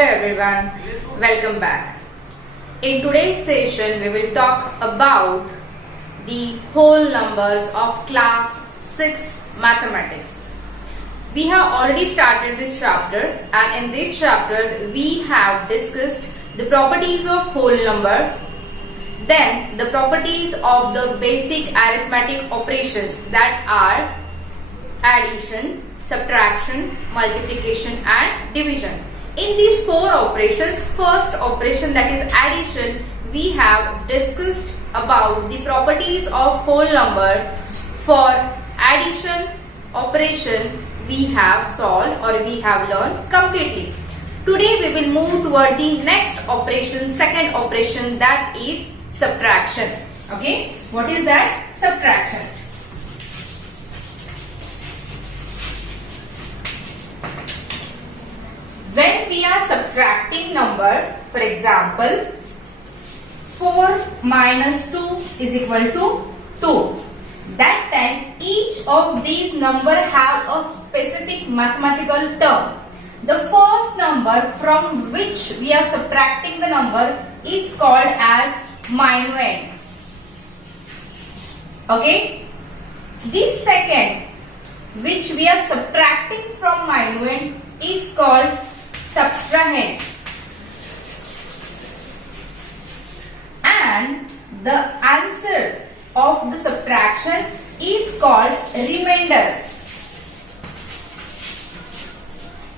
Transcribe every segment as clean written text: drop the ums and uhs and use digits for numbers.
Hello everyone, welcome back. In today's session, we will talk about the whole numbers of class 6 mathematics. We have already started this chapter, and in this chapter we have discussed the properties of whole number, then the properties of the basic arithmetic operations that are addition, subtraction, multiplication and division. In these four operations, first operation, that is addition, we have discussed about the properties of whole number. For addition operation we have solved or we have learned completely. Today we will move toward the next operation, second operation, that is subtraction. Okay, what is that? Subtraction. When we are subtracting number, for example, 4 minus 2 is equal to 2. That time each of these number have a specific mathematical term. The first number from which we are subtracting the number is called as minuend. Okay. The second which we are subtracting from minuend is called subtrahend, and the answer of the subtraction is called remainder.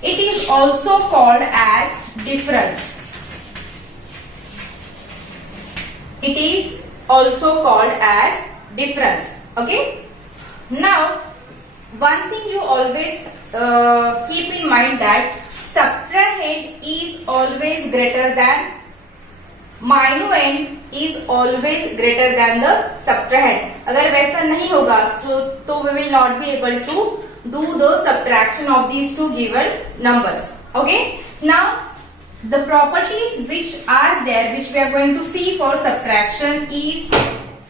It is also called as difference. It is also called as difference. Okay. Now, one thing you always keep in mind that subtrahend is always greater than minuend is always greater than the subtrahend. अगर वैसा नहीं होगा तो we will not be able to do the subtraction of these two given numbers. Okay. Now the properties which are there, which we are going to see for subtraction, is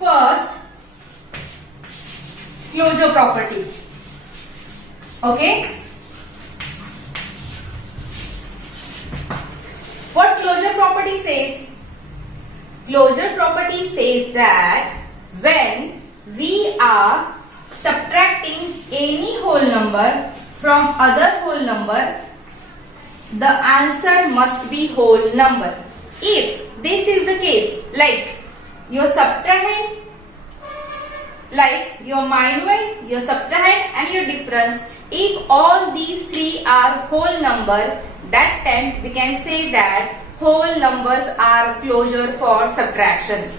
first closure property. Okay. What closure property says? Closure property says that when we are subtracting any whole number from other whole number, the answer must be whole number. If this is the case, like your subtrahend, like your minuend, your subtrahend and your difference, if all these three are whole number, that time we can say that whole numbers are closure for subtraction.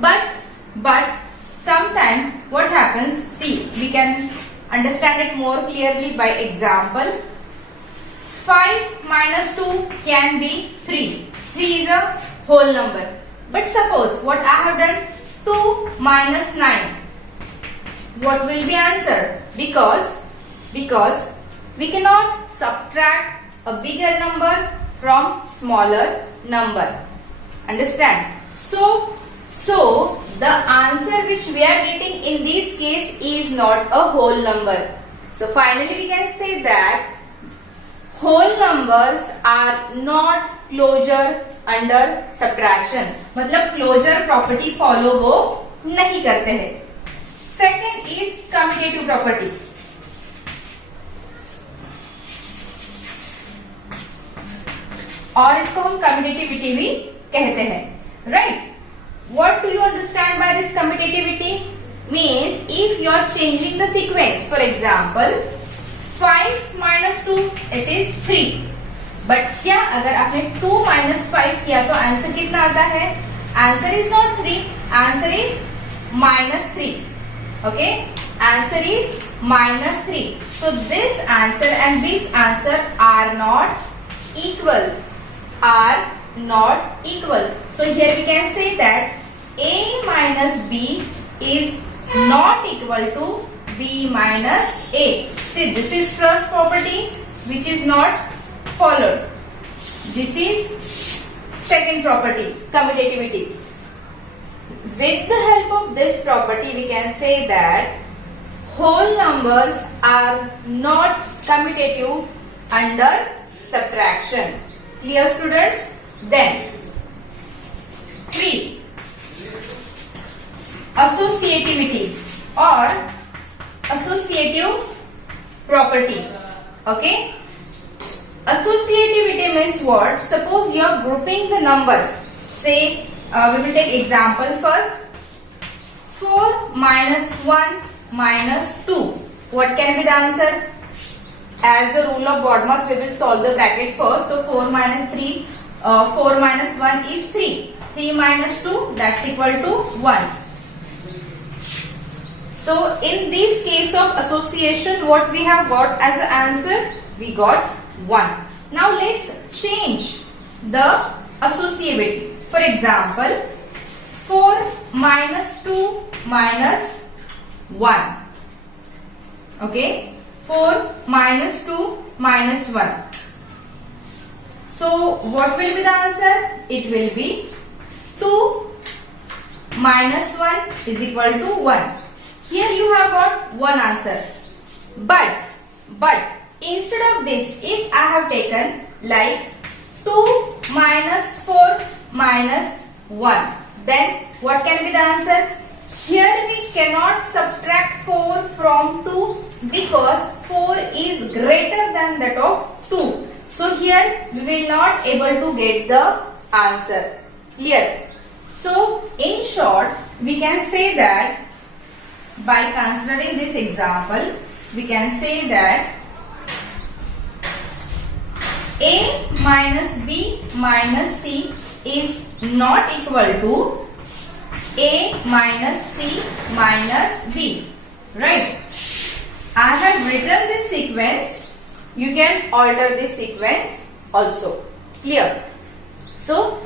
But sometimes what happens, see, we can understand it more clearly by example. 5 minus 2 can be 3. 3 is a whole number. But suppose what I have done, 2 minus 9. What will be answer? Because we cannot subtract a bigger number from smaller number. Understand? So the answer which we are getting in this case is not a whole number. So finally we can say that whole numbers are not closure under subtraction. मतलब closure property follow वो नहीं करते हैं. Second is commutative property. और इसको हम commutativity भी कहते हैं, right? What do you understand by this commutativity? Means if you are changing the sequence, for example 5 minus 2 it is 3, but क्या अगर आपने 2 minus 5 किया तो आंसर कितना आता है? Answer is not 3, answer is minus 3. Okay, answer is minus 3. So this answer and this answer are not equal. So here we can say that A minus B is not equal to B minus A. See, this is first property which is not followed. This is second property, commutativity. With the help of this property, we can say that whole numbers are not commutative under subtraction. Clear students? Then 3. Associativity or associative property. Okay? Associativity means what? Suppose you are grouping the numbers. Say, we will take example first. 4 minus 1 minus 2. What can be the answer? As the rule of BODMAS, we will solve the bracket first. So 4 minus 1 is 3. 3 minus 2, that's equal to 1. So in this case of association, what we have got as an answer? We got 1. Now let's change the associativity. For example, 4 minus 2 minus 1. Okay, 4 minus 2 minus 1. So what will be the answer? It will be 2 minus 1 is equal to 1. Here you have got one answer. But instead of this, if I have taken like 2 minus 4 minus 1, then what can be the answer? Here we cannot subtract 4 from 2 because 4 is greater than that of 2. So here we will not able to get the answer. Clear? So in short, we can say that by considering this example, we can say that A minus B minus C is not equal to A minus C minus B. Right? I have written this sequence. You can alter this sequence also. Clear? So,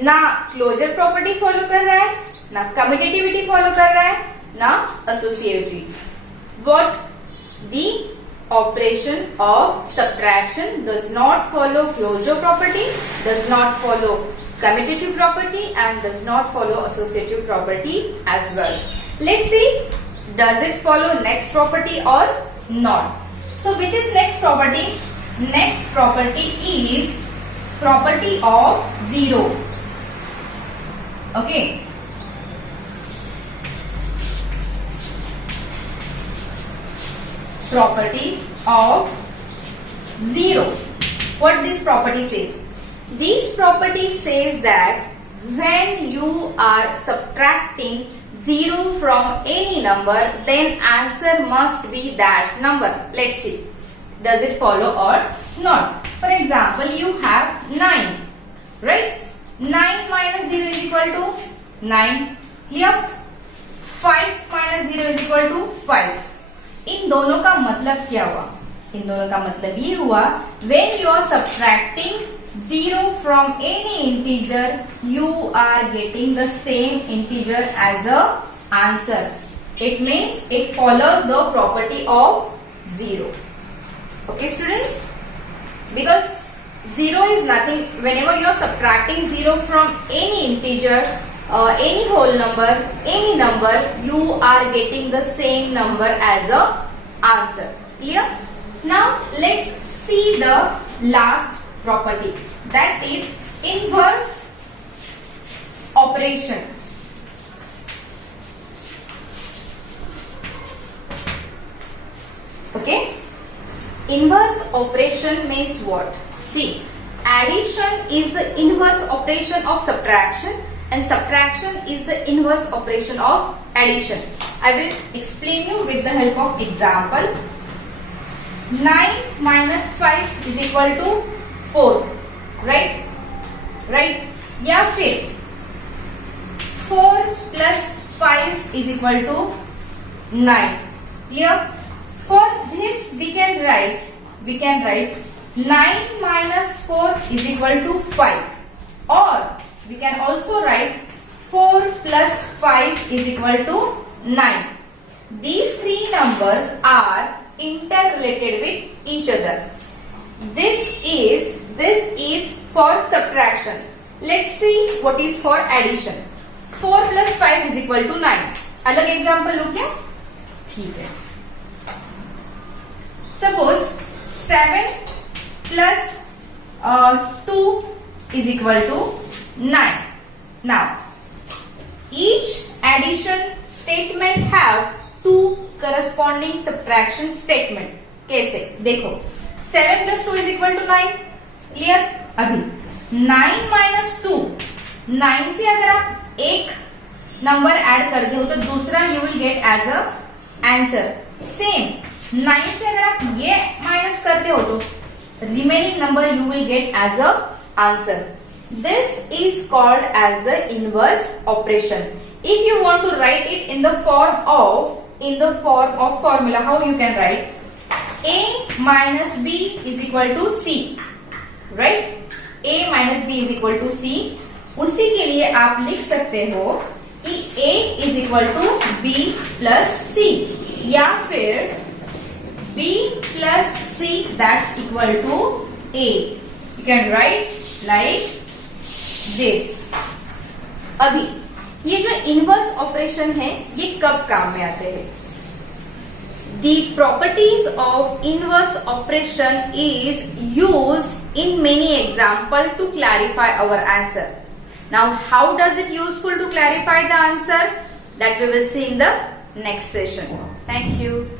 ना closure property follow कर रहा है, ना commutativity follow कर रहा है, ना associativity. What the operation of subtraction does not follow closure property, does not follow commutative property, and does not follow associative property as well. Let's see, does it follow next property or not? So which is next property? Next property is property of 0. Okay. Property of 0. What this property says? This property says that when you are subtracting 0 from any number, then answer must be that number. Let's see. Does it follow or not? For example, you have 9. Right? 9 minus 0 is equal to 9. Clear? 5 minus 0 is equal to 5. इन दोनों का मतलब क्या हुआ? इन दोनों का मतलब ये हुआ, when you are subtracting 0 from any integer, you are getting the same integer as a answer. It means it follows the property of 0. Okay, students? Because 0 is nothing. Whenever you are subtracting 0 from any integer, any whole number, any number, you are getting the same number as a answer. Clear? Now let's see the last property, that is inverse operation. Okay? Inverse operation means what? See, addition is the inverse operation of subtraction, and subtraction is the inverse operation of addition. I will explain you with the help of example. 9 minus 5 is equal to 4. Right? Right? या फिर 4 plus 5 is equal to 9. Clear? For this we can write 9 minus 4 is equal to 5, or we can also write 4 plus 5 is equal to 9. These three numbers are interrelated with each other. This is for subtraction. Let's see what is for addition. 4 plus 5 is equal to 9. अलग example लो क्या? ठीक है. Suppose 7 plus 2 is equal to 9. Now, each addition statement have two corresponding subtraction statement. कैसे? देखो 7 plus 2 is equal to 9. Clear? अभी 9 minus 2, 9 से अगर आप एक नंबर ऐड करते हो तो दूसरा you will get as a answer. Same 9 से अगर आप ये माइनस करते हो तो remaining number you will get as a answer. This is called as the inverse operation. If you want to write it in the form of formula, how you can write? A minus B is equal to C, right? A minus B is equal to C. उसी के लिए आप लिख सकते हो कि A is equal to B plus C, या फिर B plus C that's equal to A. You can write like this. अभी ये जो इनवर्स ऑपरेशन है ये कब काम में आते हैं? The properties of inverse operation is used in many examples to clarify our answer. Now, how does it useful to clarify the answer? That we will see in the next session. Thank you.